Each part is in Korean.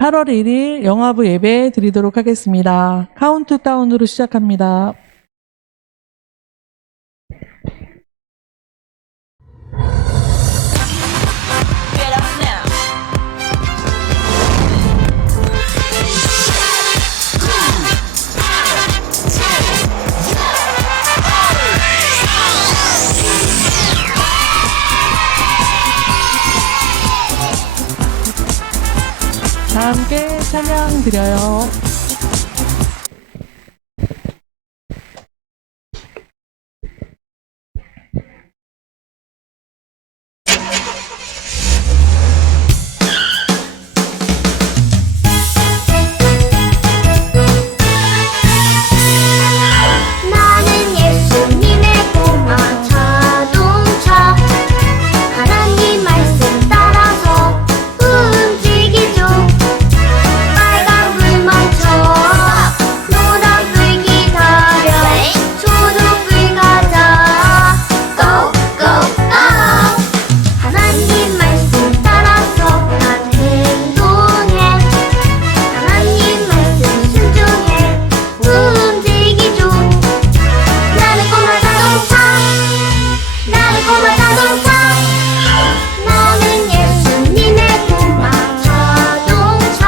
8월 1일 영화부 예배 드리도록 하겠습니다. 카운트다운으로 시작합니다. Get up now. 다 함께 찬양 드려요. 나는 예수님의 꼬마 자동차 하나님 말씀 따라서 움직이죠. 빨간불 멈춰 노란불 기다려 초록불 가자 Go go go 하나님 말씀 따라서 난 행동해 하나님 말씀 순종해 움직이죠. 나는 꼬마 자동차 나는 예수님의 꼬마 자동차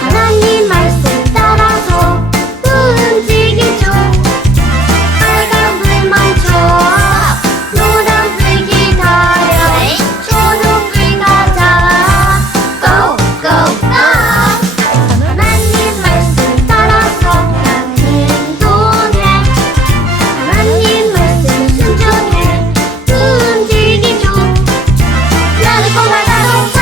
하나님 말씀 따라서 움직이죠. 빨간불 멈춰 노란불 기다려 초록불 가자 Go go go 하나님 말씀 따라서 난 행동해 하나님 말씀 순종해 움직이죠. 나는 꼬마 자동차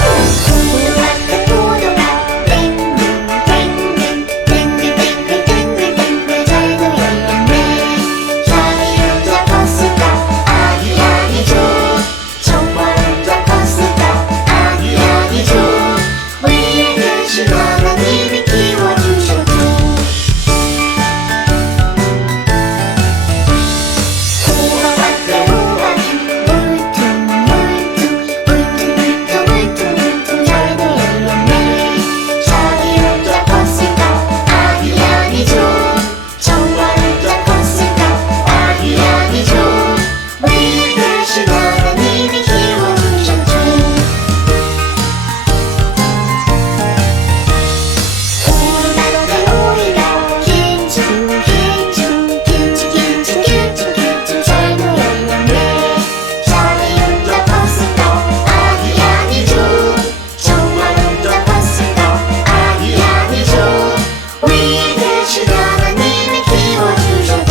포도밭 포도밭 땡땡땡 땡글땡글땡글땡글 잘도 열렸네. 자리 혼자 컸을까 아니 아니죠. 정말 혼자 컸을까 아니 아니죠. 우리의 대신 하나님이 키워주셨죠. 호박밭에 호박이 울퉁불퉁 잘도 열렸네. 자기 혼자 컸을까 아니 아니죠. 정말 혼자 컸을까 아니 아니죠. 우리 대신 하나님이 키워주셨죠. 호박밭에 오이가 길쭉길쭉길쭉길쭉길쭉 잘도 열렸네. 자기 혼자 컸을까 아니 아니죠. 정말 혼자 컸을까 아니 아니죠. 우리 대신 하나님이 키워주셨죠.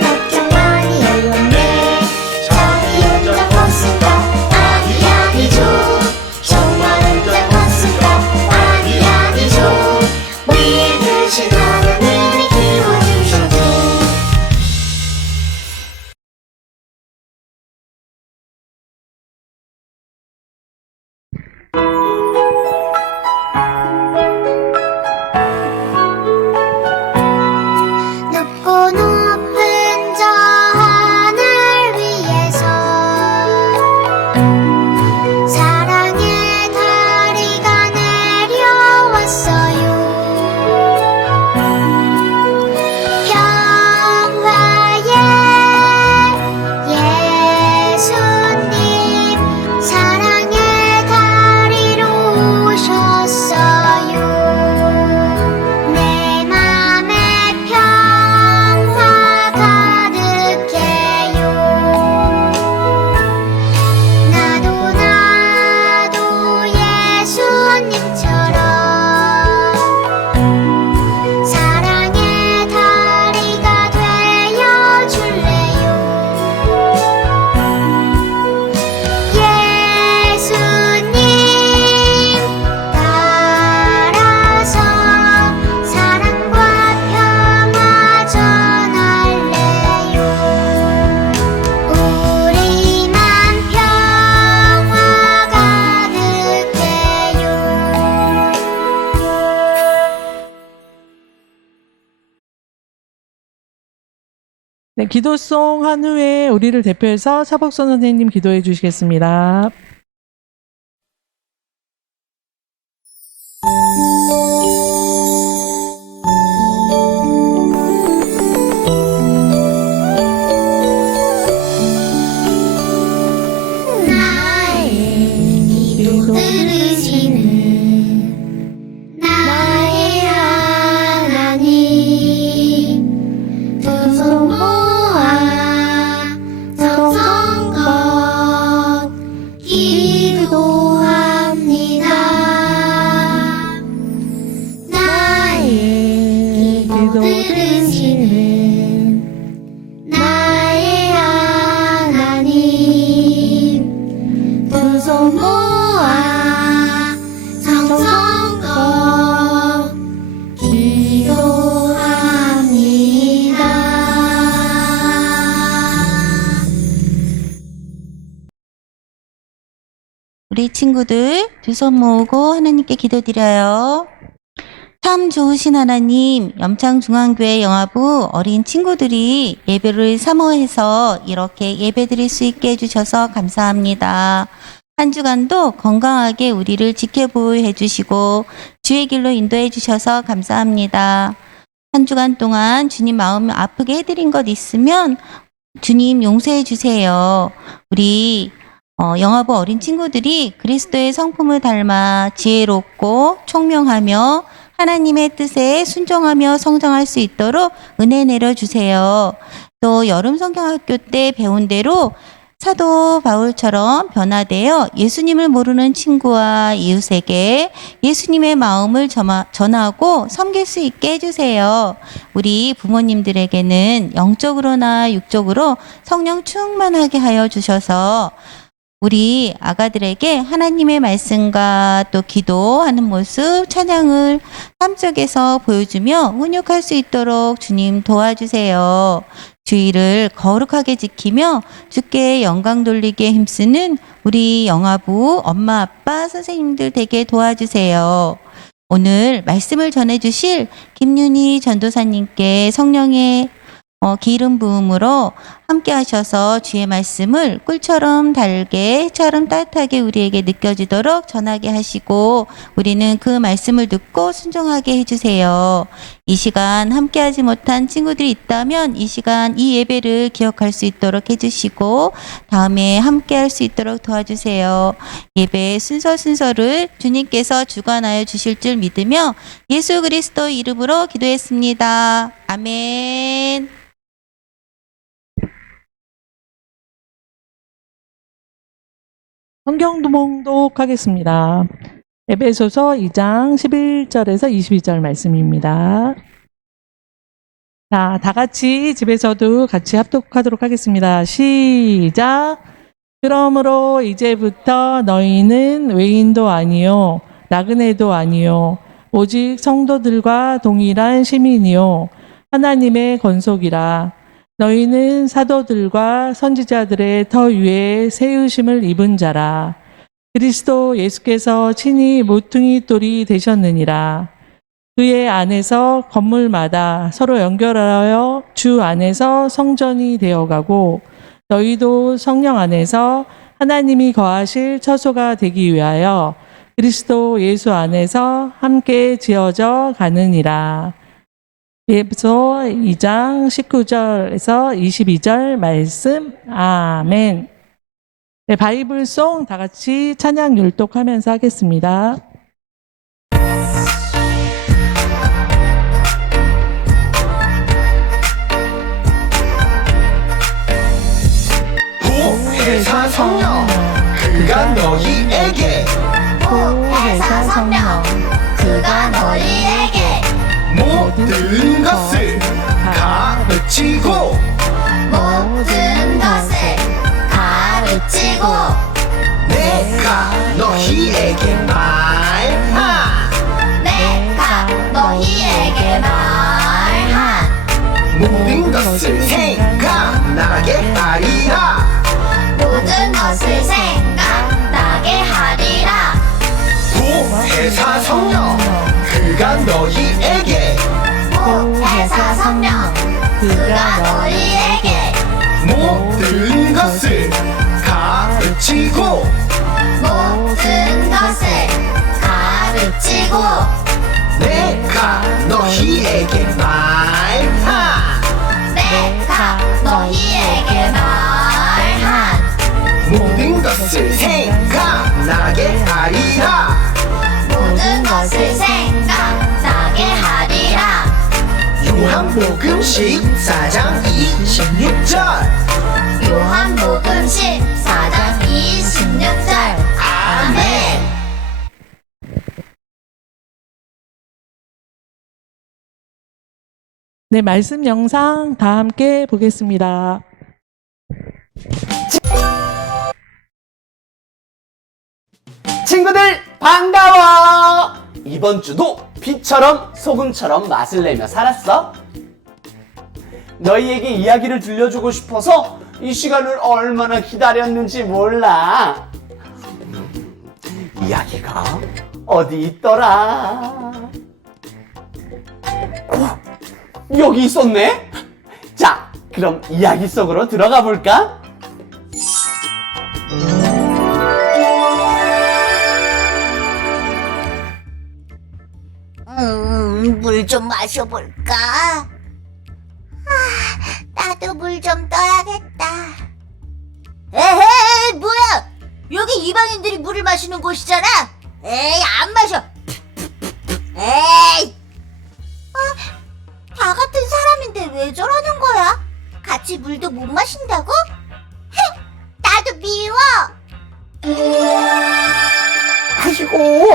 넓적 많이 열렸네. 자기 혼자 컸을까 아니 아니죠. 정말 혼자 컸을까 아니 아니죠. 우리 대신 하나님이 키워주셨죠. 높고 높은 저 하늘 위에서 사랑의 다리가 내려왔어요. 평화의 예수님 사랑의 다리로 네, 기도송 한 후에 우리를 대표해서 차복선 선생님 기도해 주시겠습니다. 나의 기도 들으시는 나의 하나님 두 손 모아 정성껏 기도합니다. 나의 기도 들으시는 나의 하나님 두 손 모아 정성껏 기도합니다. 우리 친구들 두 손 모으고 하나님께 기도드려요. 참 좋으신 하나님, 염창중앙교회 영화부 어린 친구들이 예배를 사모해서 이렇게 예배드릴 수 있게 해주셔서 감사합니다. 한 주간도 건강하게 우리를 지켜보호해 주시고 주의 길로 인도해 주셔서 감사합니다. 한 주간 동안 주님 마음 아프게 해드린 것 있으면 주님 용서해 주세요. 우리 영화부 어린 친구들이 그리스도의 성품을 닮아 지혜롭고 총명하며 하나님의 뜻에 순종하며 성장할 수 있도록 은혜 내려주세요. 또 여름 성경학교 때 배운 대로 사도 바울처럼 변화되어 예수님을 모르는 친구와 이웃에게 예수님의 마음을 전하고 섬길 수 있게 해주세요. 우리 부모님들에게는 영적으로나 육적으로 성령 충만하게 하여 주셔서 우리 아가들에게 하나님의 말씀과 또 기도하는 모습, 찬양을 삶 속에서 보여주며 훈육할 수 있도록 주님 도와주세요. 주의를 거룩하게 지키며 주께 영광 돌리기에 힘쓰는 우리 영화부 엄마, 아빠, 선생님들 되게 도와주세요. 오늘 말씀을 전해주실 김윤희 전도사님께 성령의 기름 부음으로 함께 하셔서 주의 말씀을 꿀처럼 달게, 해처럼 따뜻하게 우리에게 느껴지도록 전하게 하시고 우리는 그 말씀을 듣고 순종하게 해주세요. 이 시간 함께 하지 못한 친구들이 있다면 이 시간 이 예배를 기억할 수 있도록 해주시고 다음에 함께 할 수 있도록 도와주세요. 예배 순서를 주님께서 주관하여 주실 줄 믿으며 예수 그리스도 이름으로 기도했습니다. 아멘. 성경 봉독하겠습니다. 에베소서 2장 11절에서 22절 말씀입니다. 자, 다 같이 집에서도 같이 합독하도록 하겠습니다. 시작. 그러므로 이제부터 너희는 외인도 아니요 나그네도 아니요 오직 성도들과 동일한 시민이요 하나님의 건속이라. 너희는 사도들과 선지자들의 터 위에 세우심을 입은 자라. 그리스도 예수께서 친히 모퉁이 돌이 되셨느니라. 그의 안에서 건물마다 서로 연결하여 주 안에서 성전이 되어가고 너희도 성령 안에서 하나님이 거하실 처소가 되기 위하여 그리스도 예수 안에서 함께 지어져 가느니라. 에베소 2장 19절에서 22절 말씀. 아멘. 네, 바이블송 다 같이 찬양 율독하면서 하겠습니다. 보혜사 성령 그가 너희에게 보혜사 성령 그가 너희에게 모든 것을 가르치고 모든 것을 가르치고 내가 너희에게 말한 내가 너희에게 말한 모든 것을 생각나게 하리라. 모든 것을 생각나게 하리라. 보혜사 성령 그가 너희에게 보혜사 성령 그가 너희에게 내가 너희에게 말한 내가 너희에게 말한 모든 것을 생각나게 하리라. 모든 것을 생각나게 하리라. 요한복음 14장 26절. 요한복음 14장 26절. 아멘. 네, 말씀 영상 다 함께 보겠습니다. 친구들 반가워! 이번 주도 피처럼 소금처럼 맛을 내며 살았어? 너희에게 이야기를 들려주고 싶어서 이 시간을 얼마나 기다렸는지 몰라. 이야기가 어디 있더라? 여기 있었네? 자, 그럼 이야기 속으로 들어가 볼까? 물 좀 마셔볼까? 나도 물 좀 떠야겠다. 에헤이, 뭐야? 여기 이방인들이 물을 마시는 곳이잖아. 에이, 안 마셔. 에이. 다 같은 사람인데 왜 저러는 거야? 같이 물도 못 마신다고? 나도 미워.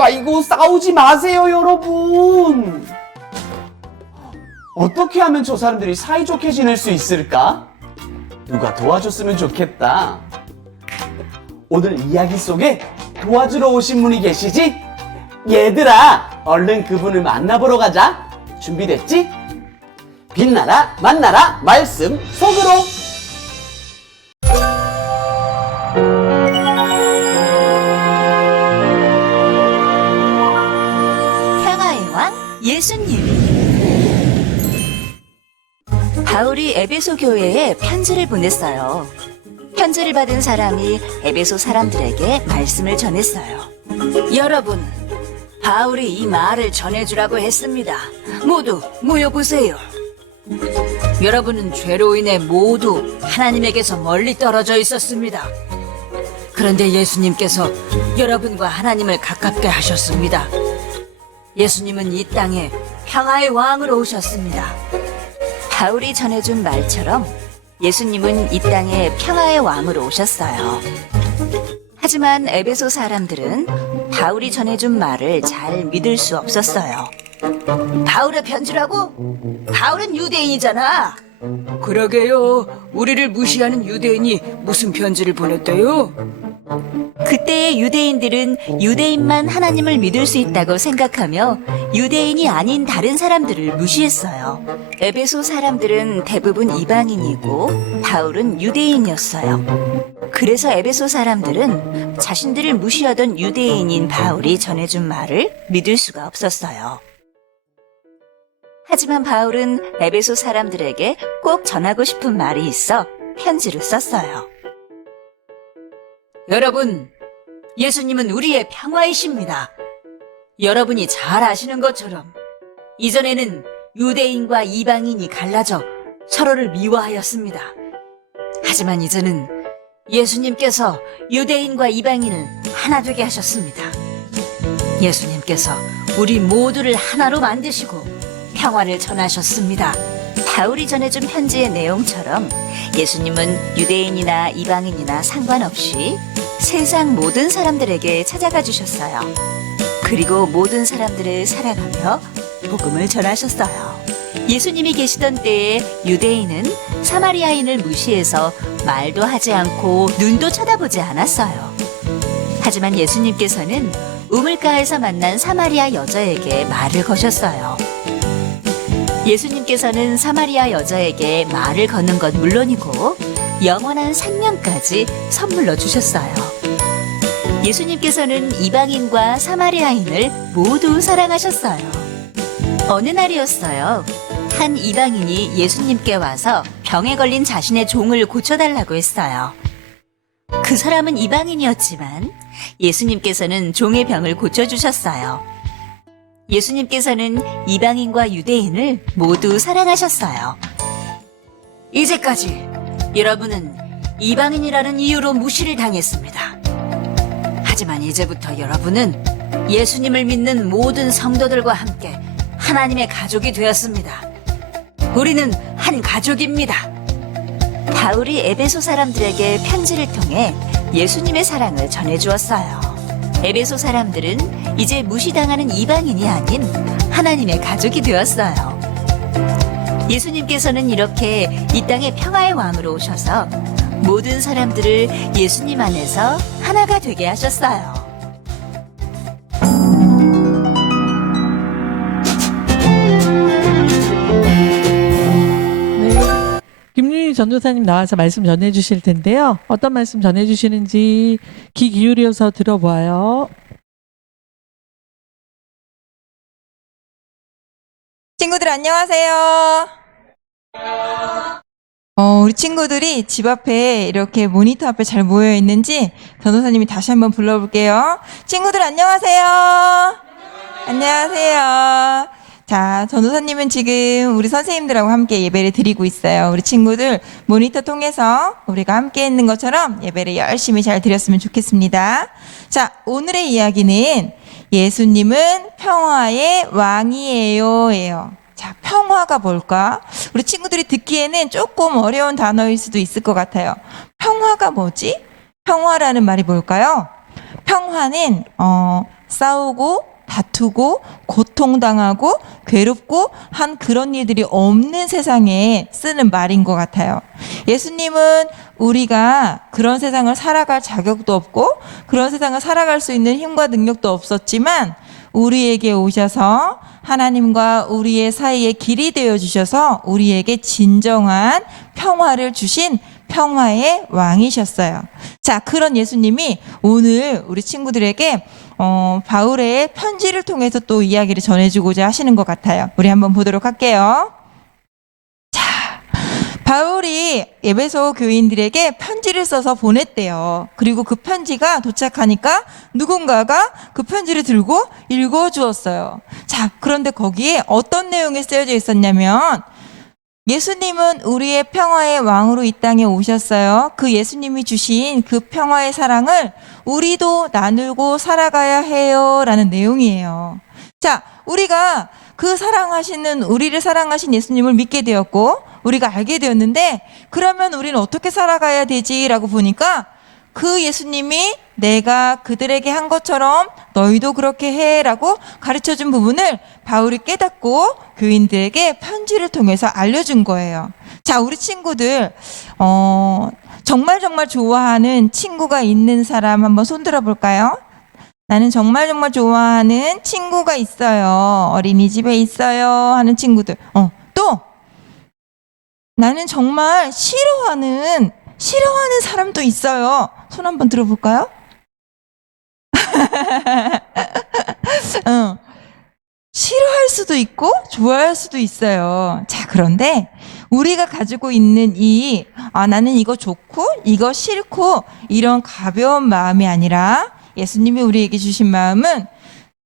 아이고, 싸우지 마세요, 여러분. 어떻게 하면 저 사람들이 사이좋게 지낼 수 있을까? 누가 도와줬으면 좋겠다. 오늘 이야기 속에 도와주러 오신 분이 계시지? 얘들아, 얼른 그분을 만나보러 가자. 준비됐지? 빛나라, 만나라, 말씀 속으로. 평화의 왕 예수님. 바울이 에베소 교회에 편지를 보냈어요. 편지를 받은 사람이 에베소 사람들에게 말씀을 전했어요. 여러분, 바울이 이 말을 전해주라고 했습니다. 모두 모여보세요. 여러분은 죄로 인해 모두 하나님에게서 멀리 떨어져 있었습니다. 그런데 예수님께서 여러분과 하나님을 가깝게 하셨습니다. 예수님은 이 땅에 평화의 왕으로 오셨습니다. 바울이 전해준 말처럼 예수님은 이 땅에 평화의 왕으로 오셨어요. 하지만 에베소 사람들은 바울이 전해준 말을 잘 믿을 수 없었어요. 바울의 편지라고? 바울은 유대인이잖아. 그러게요. 우리를 무시하는 유대인이 무슨 편지를 보냈대요? 그때의 유대인들은 유대인만 하나님을 믿을 수 있다고 생각하며 유대인이 아닌 다른 사람들을 무시했어요. 에베소 사람들은 대부분 이방인이고 바울은 유대인이었어요. 그래서 에베소 사람들은 자신들을 무시하던 유대인인 바울이 전해준 말을 믿을 수가 없었어요. 하지만 바울은 에베소 사람들에게 꼭 전하고 싶은 말이 있어 편지를 썼어요. 여러분, 예수님은 우리의 평화이십니다. 여러분이 잘 아시는 것처럼 이전에는 유대인과 이방인이 갈라져 서로를 미워하였습니다. 하지만 이제는 예수님께서 유대인과 이방인을 하나 되게 하셨습니다. 예수님께서 우리 모두를 하나로 만드시고 평화를 전하셨습니다. 바울이 전해준 편지의 내용처럼 예수님은 유대인이나 이방인이나 상관없이 세상 모든 사람들에게 찾아가 주셨어요. 그리고 모든 사람들을 사랑하며 복음을 전하셨어요. 예수님이 계시던 때에 유대인은 사마리아인을 무시해서 말도 하지 않고 눈도 쳐다보지 않았어요. 하지만 예수님께서는 우물가에서 만난 사마리아 여자에게 말을 거셨어요. 예수님께서는 사마리아 여자에게 말을 거는 것 물론이고 영원한 생명까지 선물로 주셨어요. 예수님께서는 이방인과 사마리아인을 모두 사랑하셨어요. 어느 날이었어요. 한 이방인이 예수님께 와서 병에 걸린 자신의 종을 고쳐달라고 했어요. 그 사람은 이방인이었지만 예수님께서는 종의 병을 고쳐주셨어요. 예수님께서는 이방인과 유대인을 모두 사랑하셨어요. 이제까지 여러분은 이방인이라는 이유로 무시를 당했습니다. 하지만 이제부터 여러분은 예수님을 믿는 모든 성도들과 함께 하나님의 가족이 되었습니다. 우리는 한 가족입니다. 바울이 에베소 사람들에게 편지를 통해 예수님의 사랑을 전해주었어요. 에베소 사람들은 이제 무시당하는 이방인이 아닌 하나님의 가족이 되었어요. 예수님께서는 이렇게 이 땅에 평화의 왕으로 오셔서 모든 사람들을 예수님 안에서 하나가 되게 하셨어요. 네. 김윤희 전도사님 나와서 말씀 전해주실 텐데요. 어떤 말씀 전해주시는지 귀 기울여서 들어봐요. 친구들 안녕하세요. 우리 친구들이 집 앞에 이렇게 모니터 앞에 잘 모여 있는지 전도사님이 다시 한번 불러볼게요. 친구들 안녕하세요. 안녕하세요. 자, 전도사님은 지금 우리 선생님들하고 함께 예배를 드리고 있어요. 우리 친구들 모니터 통해서 우리가 함께 있는 것처럼 예배를 열심히 잘 드렸으면 좋겠습니다. 자, 오늘의 이야기는 예수님은 평화의 왕이에요예요. 자, 평화가 뭘까? 우리 친구들이 듣기에는 조금 어려운 단어일 수도 있을 것 같아요. 평화가 뭐지? 평화라는 말이 뭘까요? 평화는 싸우고 다투고 고통당하고 괴롭고 한 그런 일들이 없는 세상에 쓰는 말인 것 같아요. 예수님은 우리가 그런 세상을 살아갈 자격도 없고 그런 세상을 살아갈 수 있는 힘과 능력도 없었지만 우리에게 오셔서 하나님과 우리의 사이에 길이 되어 주셔서 우리에게 진정한 평화를 주신 평화의 왕이셨어요. 자, 그런 예수님이 오늘 우리 친구들에게 바울의 편지를 통해서 또 이야기를 전해주고자 하시는 것 같아요. 우리 한번 보도록 할게요. 자, 바울이 에베소 교인들에게 편지를 써서 보냈대요. 그리고 그 편지가 도착하니까 누군가가 그 편지를 들고 읽어주었어요. 자, 그런데 거기에 어떤 내용이 쓰여져 있었냐면 예수님은 우리의 평화의 왕으로 이 땅에 오셨어요. 그 예수님이 주신 그 평화의 사랑을 우리도 나누고 살아가야 해요. 라는 내용이에요. 자, 우리가 그 우리를 사랑하신 예수님을 믿게 되었고, 우리가 알게 되었는데, 그러면 우리는 어떻게 살아가야 되지? 라고 보니까 그 예수님이 내가 그들에게 한 것처럼 너희도 그렇게 해 라고 가르쳐준 부분을 바울이 깨닫고 교인들에게 편지를 통해서 알려준 거예요. 자, 우리 친구들 정말 좋아하는 친구가 있는 사람 한번 손 들어볼까요? 나는 정말 좋아하는 친구가 있어요. 어린이집에 있어요 하는 친구들. 또 나는 정말 싫어하는 사람도 있어요. 손 한번 들어볼까요? 싫어할 수도 있고 좋아할 수도 있어요. 자, 그런데 우리가 가지고 있는 나는 이거 좋고 이거 싫고 이런 가벼운 마음이 아니라 예수님이 우리에게 주신 마음은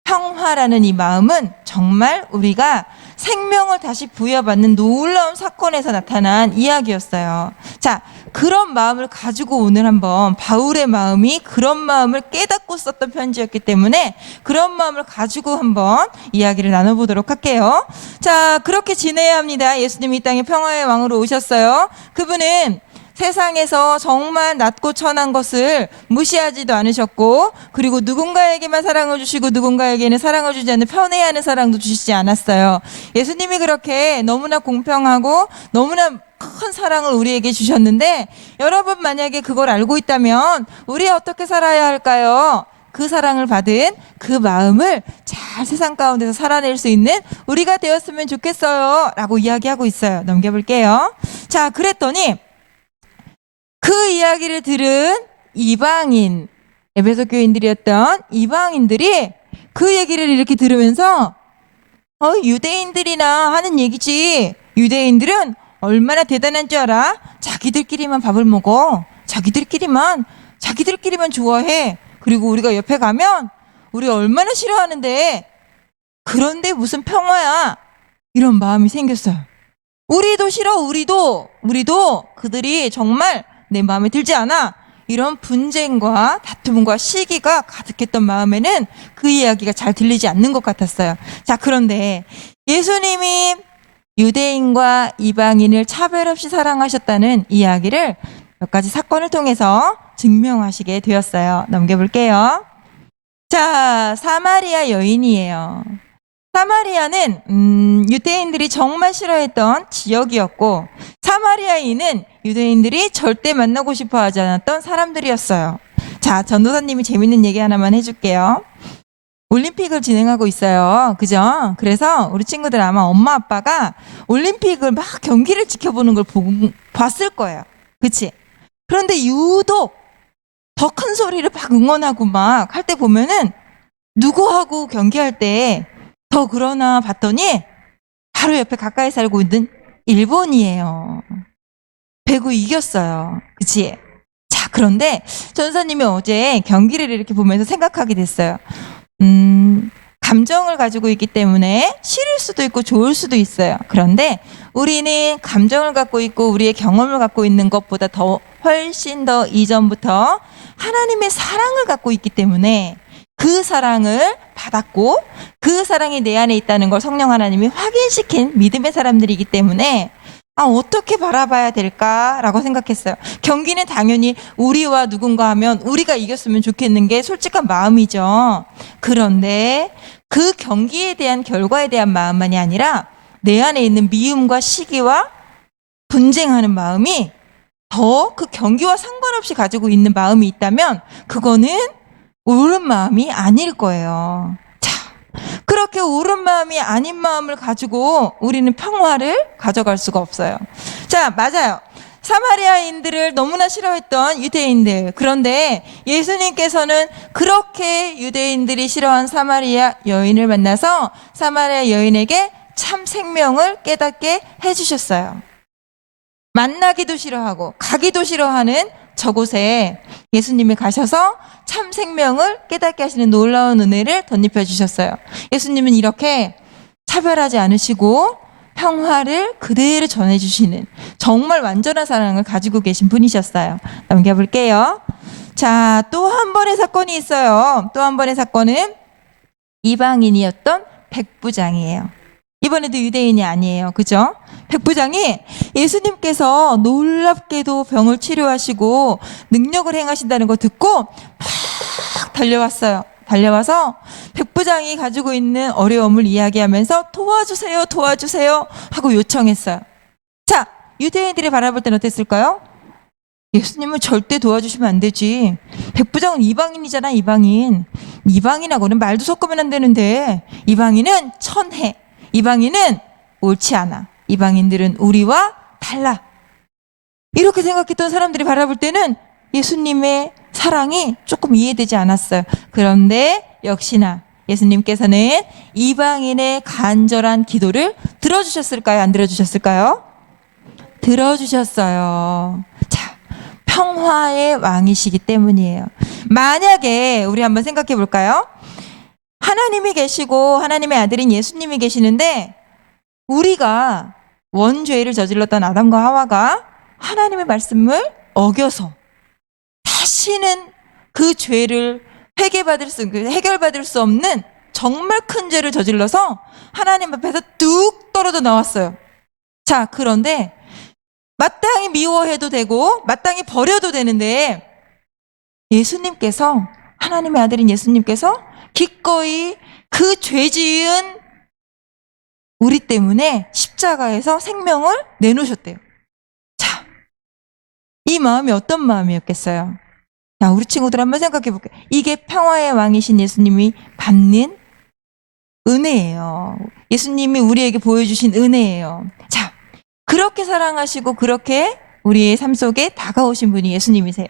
평화라는 이 마음은 정말 우리가 생명을 다시 부여받는 놀라운 사건에서 나타난 이야기였어요. 자, 그런 마음을 가지고 오늘 한번 바울의 마음이 그런 마음을 깨닫고 썼던 편지였기 때문에 그런 마음을 가지고 한번 이야기를 나눠보도록 할게요. 자, 그렇게 지내야 합니다. 예수님이 이 땅에 평화의 왕으로 오셨어요. 그분은 세상에서 정말 낮고 천한 것을 무시하지도 않으셨고, 그리고 누군가에게만 사랑을 주시고 누군가에게는 사랑을 주지 않는 편애하는 사랑도 주시지 않았어요. 예수님이 그렇게 너무나 공평하고 너무나 큰 사랑을 우리에게 주셨는데, 여러분 만약에 그걸 알고 있다면 우리 어떻게 살아야 할까요? 그 사랑을 받은 그 마음을 잘 세상 가운데서 살아낼 수 있는 우리가 되었으면 좋겠어요 라고 이야기하고 있어요. 넘겨볼게요. 자, 그랬더니 그 이야기를 들은 이방인, 에베소 교인들이었던 이방인들이 그 얘기를 이렇게 들으면서 유대인들이나 하는 얘기지. 유대인들은 얼마나 대단한 줄 알아? 자기들끼리만 밥을 먹어. 자기들끼리만 좋아해. 그리고 우리가 옆에 가면 우리 얼마나 싫어하는데 그런데 무슨 평화야? 이런 마음이 생겼어요. 우리도 싫어, 우리도 그들이 정말 내 마음에 들지 않아. 이런 분쟁과 다툼과 시기가 가득했던 마음에는 그 이야기가 잘 들리지 않는 것 같았어요. 자, 그런데 예수님이 유대인과 이방인을 차별 없이 사랑하셨다는 이야기를 몇 가지 사건을 통해서 증명하시게 되었어요. 넘겨볼게요. 자, 사마리아 여인이에요. 사마리아는 유대인들이 정말 싫어했던 지역이었고, 사마리아인은 유대인들이 절대 만나고 싶어 하지 않았던 사람들이었어요. 자, 전도사님이 재밌는 얘기 하나만 해줄게요. 올림픽을 진행하고 있어요. 그죠? 그래서 우리 친구들 아마 엄마 아빠가 올림픽을 막 경기를 지켜보는 걸 봤을 거예요. 그치? 그런데 유독 더 큰 소리를 막 응원하고 막 할 때 보면은 누구하고 경기할 때 더 그러나 봤더니 바로 옆에 가까이 살고 있는 일본이에요. 배구 이겼어요. 그치? 자, 그런데 전사님이 어제 경기를 이렇게 보면서 생각하게 됐어요. 감정을 가지고 있기 때문에 싫을 수도 있고 좋을 수도 있어요. 그런데 우리는 감정을 갖고 있고 우리의 경험을 갖고 있는 것보다 훨씬 더 이전부터 하나님의 사랑을 갖고 있기 때문에 그 사랑을 받았고 그 사랑이 내 안에 있다는 걸 성령 하나님이 확인시킨 믿음의 사람들이기 때문에 어떻게 바라봐야 될까라고 생각했어요. 경기는 당연히 우리와 누군가 하면 우리가 이겼으면 좋겠는 게 솔직한 마음이죠. 그런데 그 경기에 대한 결과에 대한 마음만이 아니라 내 안에 있는 미움과 시기와 분쟁하는 마음이 더 그 경기와 상관없이 가지고 있는 마음이 있다면 그거는 옳은 마음이 아닐 거예요. 자, 그렇게 옳은 마음이 아닌 마음을 가지고 우리는 평화를 가져갈 수가 없어요. 자, 맞아요. 사마리아인들을 너무나 싫어했던 유대인들. 그런데 예수님께서는 그렇게 유대인들이 싫어한 사마리아 여인을 만나서 사마리아 여인에게 참 생명을 깨닫게 해주셨어요. 만나기도 싫어하고 가기도 싫어하는 저곳에 예수님이 가셔서 참 생명을 깨닫게 하시는 놀라운 은혜를 덧입혀 주셨어요. 예수님은 이렇게 차별하지 않으시고 평화를 그대로 전해주시는 정말 완전한 사랑을 가지고 계신 분이셨어요. 넘겨볼게요. 자, 또 한 번의 사건이 있어요. 또 한 번의 사건은 이방인이었던 백부장이에요. 이번에도 유대인이 아니에요. 그죠? 백부장이 예수님께서 놀랍게도 병을 치료하시고 능력을 행하신다는 거 듣고 막 달려왔어요. 달려와서 백부장이 가지고 있는 어려움을 이야기하면서 도와주세요, 도와주세요 하고 요청했어요. 자, 유대인들이 바라볼 땐 어땠을까요? 예수님은 절대 도와주시면 안 되지. 백부장은 이방인이잖아, 이방인. 이방인하고는 말도 섞으면 안 되는데 이방인은 천해. 이방인은 옳지 않아. 이방인들은 우리와 달라. 이렇게 생각했던 사람들이 바라볼 때는 예수님의 사랑이 조금 이해되지 않았어요. 그런데 역시나 예수님께서는 이방인의 간절한 기도를 들어주셨을까요? 안 들어주셨을까요? 들어주셨어요. 자, 평화의 왕이시기 때문이에요. 만약에 우리 한번 생각해 볼까요? 하나님이 계시고 하나님의 아들인 예수님이 계시는데 우리가 원죄를 저질렀던 아담과 하와가 하나님의 말씀을 어겨서 다시는 그 죄를 해결받을 수 없는 정말 큰 죄를 저질러서 하나님 앞에서 뚝 떨어져 나왔어요. 자, 그런데 마땅히 미워해도 되고 마땅히 버려도 되는데 예수님께서 하나님의 아들인 예수님께서 기꺼이 그 죄 지은 우리 때문에 십자가에서 생명을 내놓으셨대요. 자, 이 마음이 어떤 마음이었겠어요? 자, 우리 친구들 한번 생각해 볼게요. 이게 평화의 왕이신 예수님이 받는 은혜예요. 예수님이 우리에게 보여주신 은혜예요. 자, 그렇게 사랑하시고 그렇게 우리의 삶 속에 다가오신 분이 예수님이세요.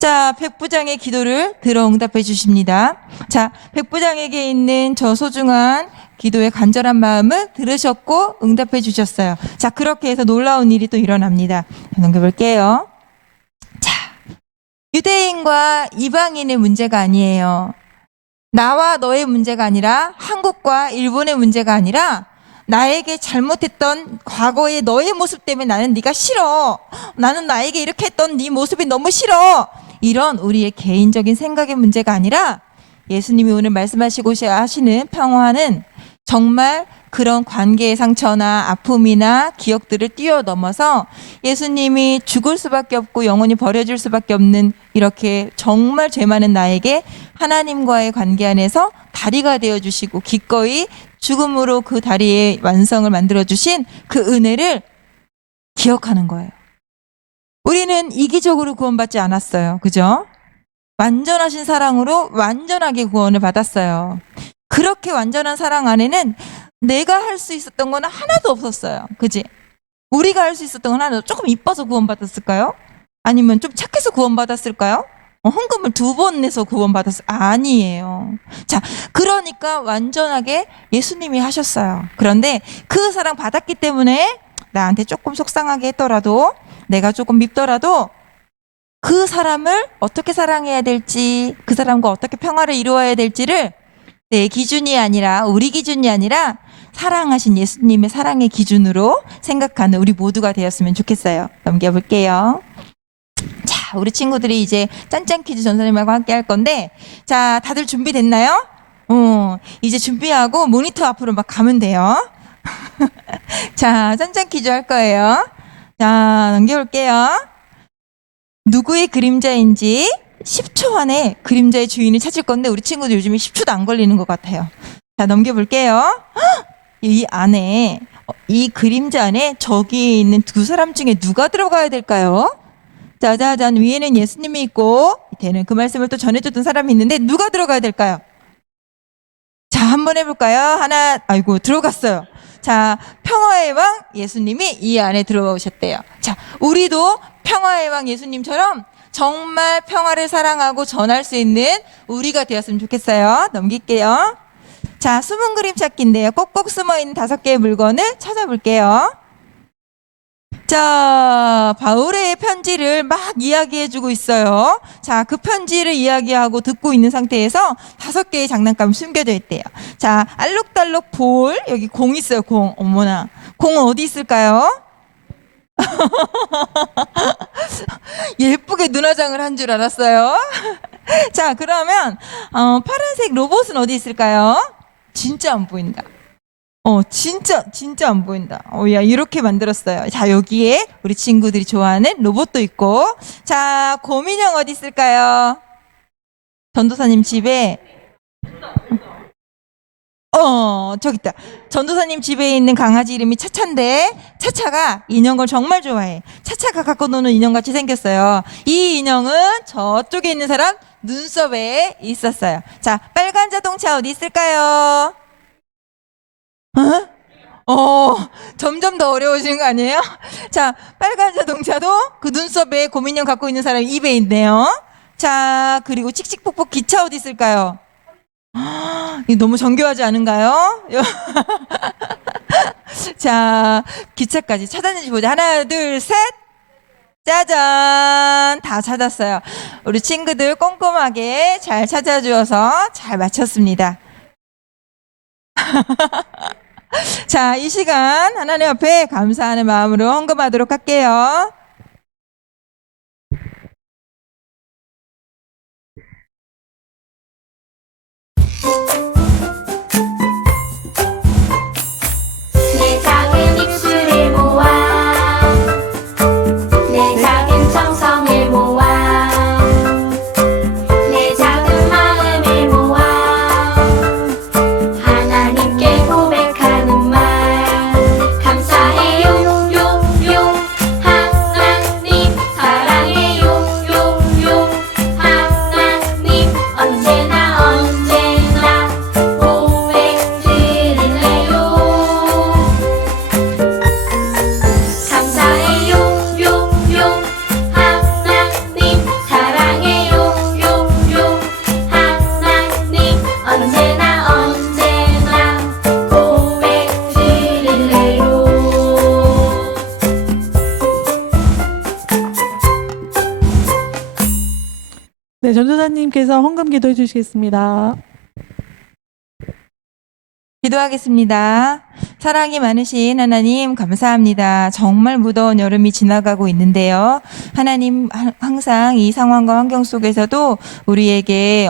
자, 백부장의 기도를 들어 응답해 주십니다. 자, 백부장에게 있는 저 소중한 기도의 간절한 마음을 들으셨고 응답해 주셨어요. 자, 그렇게 해서 놀라운 일이 또 일어납니다. 넘겨볼게요. 자, 유대인과 이방인의 문제가 아니에요. 나와 너의 문제가 아니라 한국과 일본의 문제가 아니라 나에게 잘못했던 과거의 너의 모습 때문에 나는 네가 싫어. 나는 나에게 이렇게 했던 네 모습이 너무 싫어. 이런 우리의 개인적인 생각의 문제가 아니라 예수님이 오늘 말씀하시고 하시는 평화는 정말 그런 관계의 상처나 아픔이나 기억들을 뛰어넘어서 예수님이 죽을 수밖에 없고 영원히 버려질 수밖에 없는 이렇게 정말 죄 많은 나에게 하나님과의 관계 안에서 다리가 되어주시고 기꺼이 죽음으로 그 다리의 완성을 만들어주신 그 은혜를 기억하는 거예요. 우리는 이기적으로 구원받지 않았어요. 그죠? 완전하신 사랑으로 완전하게 구원을 받았어요. 그렇게 완전한 사랑 안에는 내가 할 수 있었던 건 하나도 없었어요. 그지? 우리가 할 수 있었던 건 하나도 조금 이뻐서 구원받았을까요? 아니면 좀 착해서 구원받았을까요? 헌금을 2번 내서 아니에요. 자, 그러니까 완전하게 예수님이 하셨어요. 그런데 그 사랑 받았기 때문에 나한테 조금 속상하게 했더라도 내가 조금 밉더라도 그 사람을 어떻게 사랑해야 될지 그 사람과 어떻게 평화를 이루어야 될지를 내 기준이 아니라 우리 기준이 아니라 사랑하신 예수님의 사랑의 기준으로 생각하는 우리 모두가 되었으면 좋겠어요. 넘겨볼게요. 자, 우리 친구들이 이제 짠짠 퀴즈 전사님하고 함께 할 건데 자, 다들 준비됐나요? 이제 준비하고 모니터 앞으로 막 가면 돼요. 자, 짠짠 퀴즈 할 거예요. 자, 넘겨볼게요. 누구의 그림자인지 10초 안에 그림자의 주인을 찾을 건데 우리 친구들 요즘에 10초도 안 걸리는 것 같아요. 자, 넘겨볼게요. 이 안에 이 그림자 안에 저기 있는 2사람 중에 누가 들어가야 될까요? 짜자잔, 위에는 예수님이 있고 밑에는 그 말씀을 또 전해줬던 사람이 있는데 누가 들어가야 될까요? 자, 한번 해볼까요? 하나, 아이고 들어갔어요. 자, 평화의 왕 예수님이 이 안에 들어오셨대요. 자, 우리도 평화의 왕 예수님처럼 정말 평화를 사랑하고 전할 수 있는 우리가 되었으면 좋겠어요. 넘길게요. 자, 숨은 그림 찾기인데요. 꼭꼭 숨어있는 5개의 물건을 찾아볼게요. 자, 바울의 편지를 막 이야기해주고 있어요. 자, 그 편지를 이야기하고 듣고 있는 상태에서 5개의 장난감이 숨겨져 있대요. 자, 알록달록 볼, 여기 공 있어요, 공. 어머나. 공은 어디 있을까요? 예쁘게 눈화장을 한 줄 알았어요. 자, 그러면 파란색 로봇은 어디 있을까요? 진짜 안 보인다. 진짜 안 보인다. 야, 이렇게 만들었어요. 자, 여기에 우리 친구들이 좋아하는 로봇도 있고. 자, 곰인형 어디 있을까요? 전도사님 집에. 저기 있다. 전도사님 집에 있는 강아지 이름이 차차인데 차차가 인형을 정말 좋아해. 차차가 갖고 노는 인형같이 생겼어요. 이 인형은 저쪽에 있는 사람 눈썹에 있었어요. 자, 빨간 자동차 어디 있을까요? 점점 더 어려워지는 거 아니에요? 자, 빨간 자동차도 그 눈썹에 곰인형 갖고 있는 사람이 입에 있네요. 자, 그리고 칙칙폭폭 기차 어디 있을까요? 이거 너무 정교하지 않은가요? 자, 기차까지 찾았는지 보자. 하나, 둘, 셋. 짜잔! 다 찾았어요. 우리 친구들 꼼꼼하게 잘 찾아주어서 잘 맞췄습니다. 자, 이 시간 하나님 앞에 감사하는 마음으로 헌금하도록 할게요. 내 작은 입술을 모아 내 작은 정성을 모아 내 작은 마음을 모아 하나님께 고백하는 말 감사해요 용용 하나님 사랑해요 용용 하나님 언제나 고백 드릴래요 감사해요 용용 하나님 사랑해요 용용 하나님 언제나 고백 드릴래요. 네, 전도사님께서 헌금 기도해 주시겠습니다. 기도하겠습니다. 사랑이 많으신 하나님 감사합니다. 정말 무더운 여름이 지나가고 있는데요. 하나님 항상 이 상황과 환경 속에서도 우리에게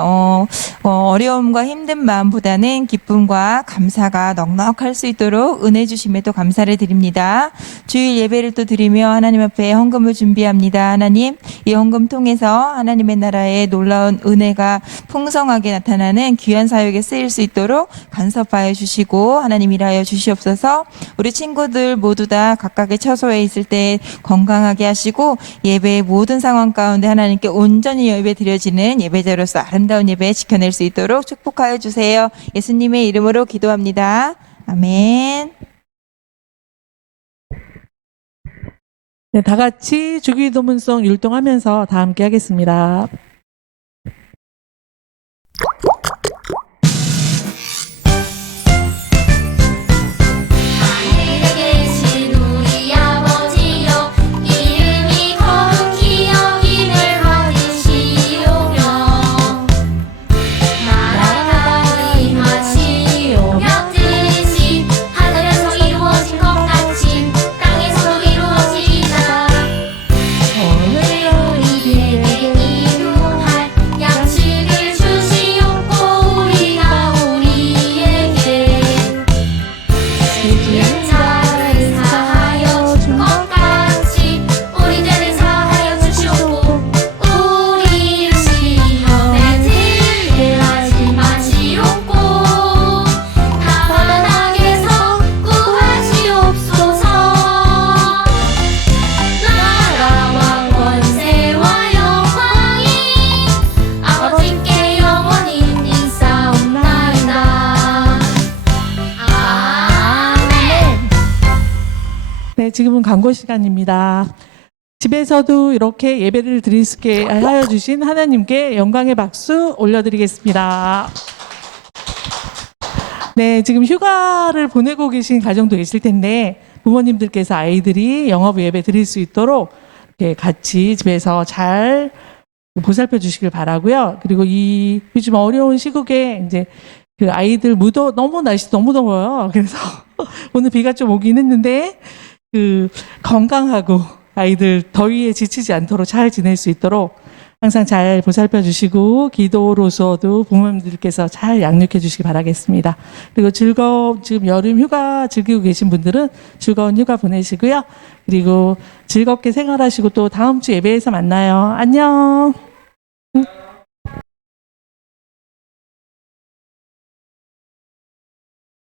어려움과 힘든 마음보다는 기쁨과 감사가 넉넉할 수 있도록 은혜 주심에 또 감사를 드립니다. 주일 예배를 또 드리며 하나님 앞에 헌금을 준비합니다. 하나님 이 헌금 통해서 하나님의 나라의 놀라운 은혜가 풍성하게 나타나는 귀한 사역에 쓰일 수 있도록 간섭하여 주시고 하나님 일하여 주시옵소서. 우리 친구들 모두 다 각각의 처소에 있을 때 건강하게 하시고 예배의 모든 상황 가운데 하나님께 온전히 예배 드려지는 예배자로서 아름다운 예배 지켜낼 수 있도록 축복하여 주세요. 예수님의 이름으로 기도합니다. 아멘. 네, 다 같이 주기도문송 율동하면서 다 함께 하겠습니다. 하늘에 계신 우리 아버지여 이름이 거룩히 여김을 받으시오며 나라가 임하시오며 뜻이 하늘에서 이루어진 것 같이 땅에서도 이루어지이다. 오늘 우리에게 일용할 양식을 주시옵고 우리가 우리에게 지은 자를 사하여 준 것 같이 우리 죄를 사하여 주시옵고 우리를 시험에 들게 하지 마시옵고 다만 악에서 구하시옵소서. 나라와 권세와 영광이 아버지께 영원히 있사옵나이다. 아멘. 네, 지금은 광고 시간입니다. 집에서도 이렇게 예배를 드릴 수 있게 하여 주신 하나님께 영광의 박수 올려드리겠습니다. 네, 지금 휴가를 보내고 계신 가정도 계실 텐데 부모님들께서 아이들이 영업 예배 드릴 수 있도록 이렇게 같이 집에서 잘 보살펴 주시길 바라고요. 그리고 이 요즘 어려운 시국에 이제 그 아이들 너무 날씨 너무 더워요. 그래서 오늘 비가 좀 오긴 했는데 그 건강하고 아이들 더위에 지치지 않도록 잘 지낼 수 있도록 항상 잘 보살펴 주시고 기도로서도 부모님들께서 잘 양육해 주시기 바라겠습니다. 그리고 지금 여름 휴가 즐기고 계신 분들은 즐거운 휴가 보내시고요. 그리고 즐겁게 생활하시고 또 다음 주 예배에서 만나요. 안녕.